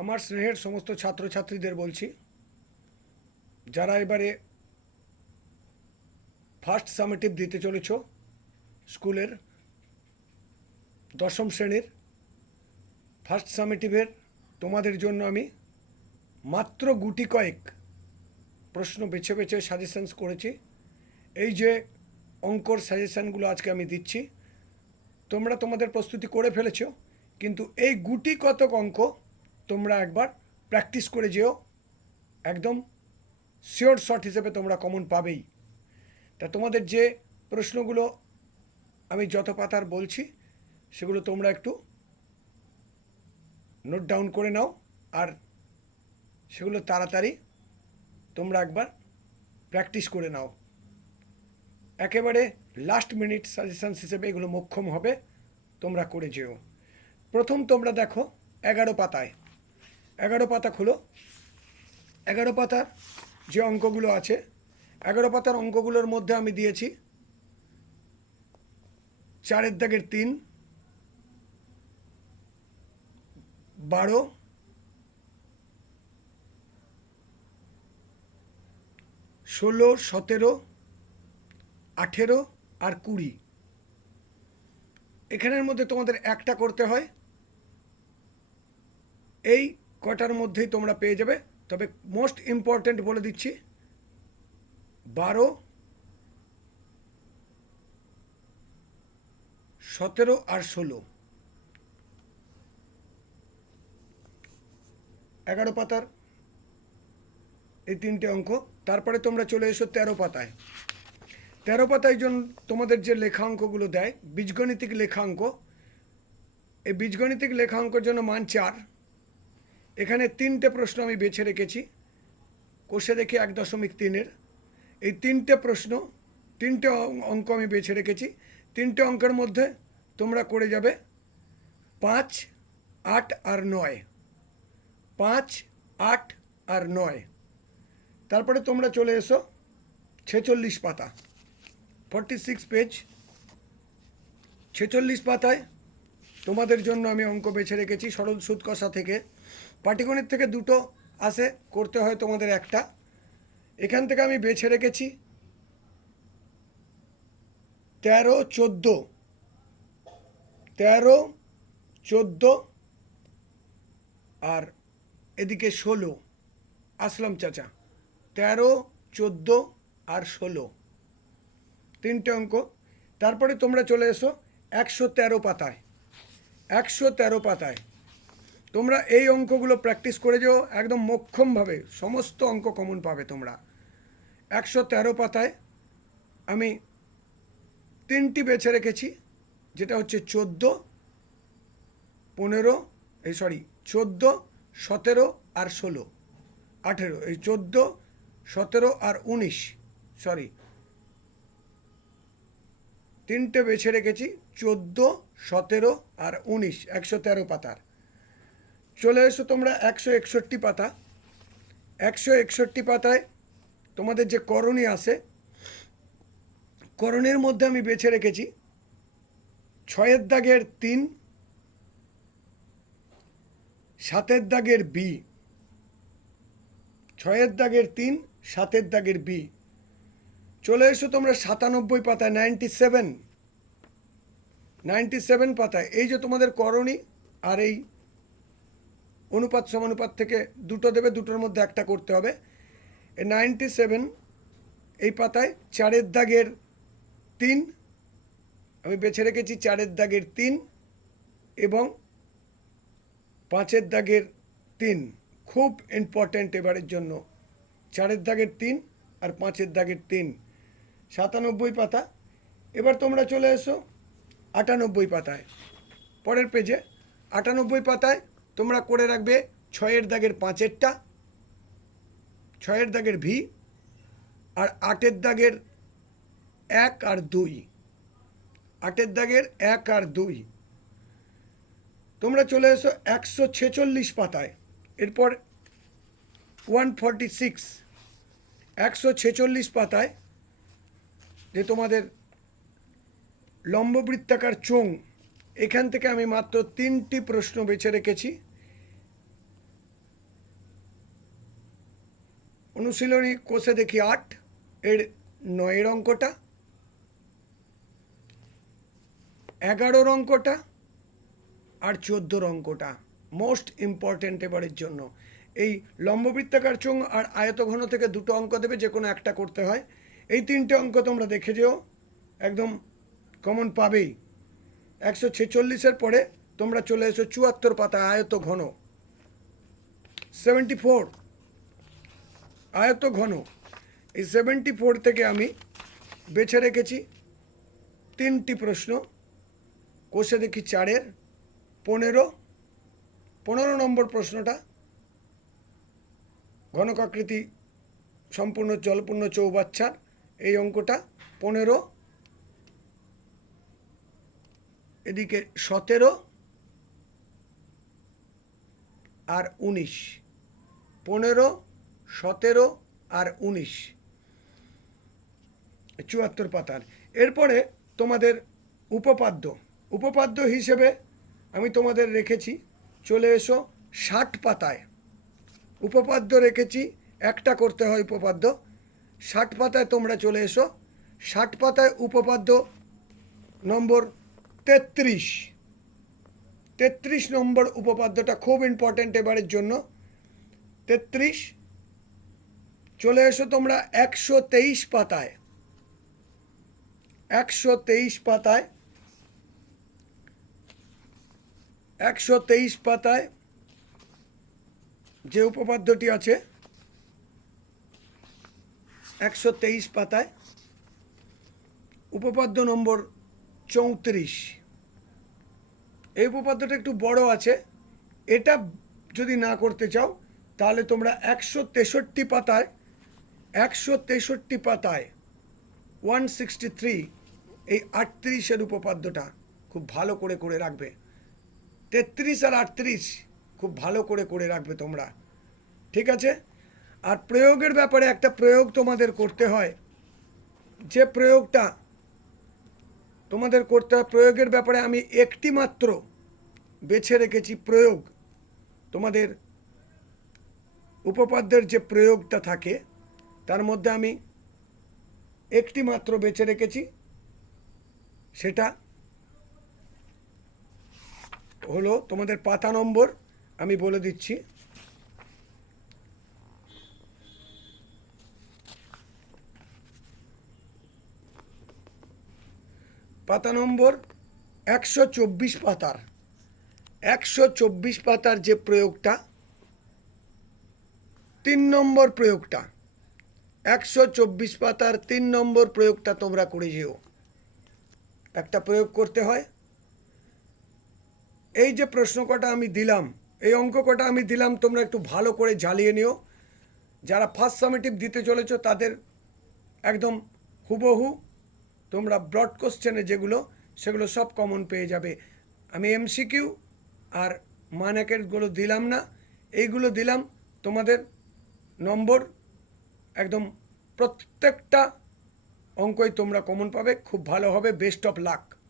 আমার স্নেহের সমস্ত ছাত্রছাত্রীদের বলছি, যারা এবারে ফার্স্ট সামেটিভ দিতে চলেছ স্কুলের দশম শ্রেণীর ফার্স্ট সামেটিভের, তোমাদের জন্য আমি মাত্র গুটি কয়েক প্রশ্ন বেছে বেছে সাজেশনস করেছি। এই যে অঙ্কর সাজেশনগুলো আজকে আমি দিচ্ছি, তোমরা তোমাদের প্রস্তুতি করে ফেলেছ, কিন্তু এই গুটি কতক অঙ্ক তোমরা একবার প্র্যাকটিস করে যেও, একদম শিওর শট হিসেবে তোমরা কমন পাবেই। তা তোমাদের যে প্রশ্নগুলো আমি যত পাতার বলছি সেগুলো তোমরা একটু নোট ডাউন করে নাও, আর সেগুলো তাড়াতাড়ি তোমরা একবার প্র্যাকটিস করে নাও। একেবারে লাস্ট মিনিট সাজেশনস হিসেবে এগুলো মোক্ষম হবে, তোমরা করে যেও। প্রথম তোমরা দেখো 11 পাতায়, 11 পাতা খুলো। 11 পাতার যে অঙ্কগুলো আছে, 11 পাতার অঙ্কগুলোর মধ্যে আমি দিয়েছি 4 দাগের 3, 12, 16, 17, 18 আর 20। এখানের মধ্যে তোমাদের একটা করতে হয়, এই কটার মধ্যেই তোমরা পেয়ে যাবে। তবে মোস্ট ইম্পর্ট্যান্ট বলে দিচ্ছি, 12, 17 আর 16, 11 পাতার এই তিনটে অঙ্ক। তারপরে তোমরা চলে এসো 13 পাতায়। 13 পাতায় তোমাদের যে লেখা অঙ্কগুলো দেয়, বীজগণিতিক লেখা অঙ্ক। এই বীজগণিতিক লেখা অঙ্কের জন্য মান 4। এখানে 3টে প্রশ্ন আমি বেছে রেখেছি, কোষে রেখে 1.3-এর। এই 3টে প্রশ্ন, 3টে অঙ্ক আমি বেছে রেখেছি। 3টে অঙ্কের মধ্যে তোমরা করে যাবে 5, 8 আর 9, 5, 8 আর 9। তারপরে তোমরা চলে এসো 46 পাতা, 46 পেজ। 46 পাতায় তোমাদের জন্য আমি অঙ্ক বেছে রেখেছি সরল সুদ কষা থেকে। পাটিগণিত থেকে 2টো আসে, করতে হয় তোমাদের একটা। এখান থেকে আমি বেছে রেখেছি 13, 14, 13, 14 আর এদিকে 16। আসলাম চাচা, 13, 14 আর 16, 3টে অঙ্ক। তারপরে তোমরা চলে এসো 113 পাতায়। 113 পাতায় তোমরা এই অঙ্কগুলো প্র্যাকটিস করে যাও, একদম মোক্ষমভাবে সমস্ত অঙ্ক কমন পাবে তোমরা। 113 পাতায় আমি 3টি বেছে রেখেছি, যেটা হচ্ছে 14, 14, 17 আর 16, 18। এই 14, 17 আর 19, 3টে বেছে রেখেছি, 14, 17 আর 19, 113 পাতার। চলে এসো তোমরা 161 পাতা। 161 পাতায় তোমাদের যে করণী আসে, করণের মধ্যে আমি বেছে রেখেছি 6 দাগের 3, 7 দাগের বি, 6 দাগের 3, 7 দাগের বি। চলে এসো তোমরা 97 পাতায়, 97 পাতায়। এই যে তোমাদের করণী আর এই অনুপাত সমানুপাত থেকে 2টো দেবে, 2টোর মধ্যে একটা করতে হবে। এই 97 এই পাতায় 4 দাগের 3 আমি বেছে রেখেছি, 4 দাগের 3 এবং 5 দাগের 3। খুব ইম্পর্ট্যান্ট এবারের জন্য, 4 দাগের 3 আর 5 দাগের 3। 97 পাতা। এবার তোমরা চলে এসো 98 পাতায়, পরের পেজে। 98 পাতায় তোমরা করে রাখবে 6 দাগের 5-এরটা, 6 দাগের ভি, আর 8 দাগের 1 আর 2, 8 দাগের 1 আর 2। তোমরা চলে এসো 146 পাতায়। এরপর 146, 146 পাতায় যে তোমাদের লম্ববৃত্তাকার চোঙ, এখান থেকে আমি মাত্র 3টি প্রশ্ন বেছে রেখেছি। অনুশীলনী কোষে দেখি 8 এর 9 অঙ্কটা, 11 অঙ্কটা আর 14 অঙ্কটা মোস্ট ইম্পর্টেন্ট এবারের জন্য। এই লম্ববৃত্তাকার চোঙ আর আয়তঘন থেকে দুটো অঙ্ক দেবে, যে কোনো একটা করতে হয়। এই তিনটে অঙ্ক তোমরা দেখে যেও, একদম কমন পাবেই। 146-এর পরে তোমরা চলে এসো 74 পাতায় আয়তঘন। 74 আয়তঘন। এই 74 থেকে আমি বেছে রেখেছি 3টি প্রশ্ন। কোষে দেখি 4-এর 15 নম্বর প্রশ্নটা ঘনকাকৃতি সম্পূর্ণ জলপূর্ণ চৌবাচ্চার, এই অঙ্কটা 15, এদিকে 17 আর 19, 15, 17 আর 19, 74 পাতার। এরপরে তোমাদের উপপাদ্য হিসেবে আমি তোমাদের রেখেছি, চলে এসো 60 পাতায়। উপপাদ্য রেখেছি, একটা করতে হয় উপপাদ্য। 60 পাতায় তোমরা চলে এসো। 60 পাতায় উপপাদ্য নম্বর 33 নম্বর উপপাদ্যটা খুব ইম্পর্ট্যান্ট এবারের জন্য। 33 চলে এসো তোমরা 123 পাতায়। 123 পাতায় 123 পাতায় যে উপপাদ্যটি আছে, 123 পাতায় উপপাদ্য নম্বর 34। এই উপপাদ্যটা একটু বড় আছে, এটা যদি না করতে চাও তাহলে তোমরা 163 পাতায় 163 এই 38-এর উপপাদ্যটা খুব ভালো করে রাখবে। 33 আর 38 খুব ভালো করে রাখবে তোমরা, ঠিক আছে? আর প্রয়োগের ব্যাপারে একটা প্রয়োগ তোমাদের করতে হয়, যে প্রয়োগটা তোমাদের করতে হয়, প্রয়োগের ব্যাপারে আমি একটি মাত্র বেছে রেখেছি প্রয়োগ। তোমাদের উপপাদ্যের যে প্রয়োগটা থাকে তার মধ্যে আমি একটি মাত্র বেছে রেখেছি, সেটা হলো তোমাদের পাতা নম্বর আমি বলে দিচ্ছি। পাতা নম্বর 124 পাতার 124 পাতার যে প্রয়োগটা, 3 নম্বর প্রয়োগটা, 124 পাতার 3 নম্বর প্রয়োগটা তোমরা করে যেও। একটা প্রয়োগ করতে হয়। এই যে প্রশ্ন কটা আমি দিলাম, এই অঙ্ক কটা আমি দিলাম, তোমরা একটু ভালো করে ঝালিয়ে নিও। যারা ফার্স্ট সামেটিভ দিতে চলেছ তাদের একদম হুবহু তোমরা ব্রড কোশ্চেনে যেগুলো, সেগুলো সব কমন পেয়ে যাবে। আমি এমসিকিউ আর মানাকেরগুলো দিলাম না, এইগুলো দিলাম। তোমাদের নম্বর একদম প্রত্যেকটা অঙ্কই তোমরা কমন পাবে, খুব ভালো হবে। Best of luck.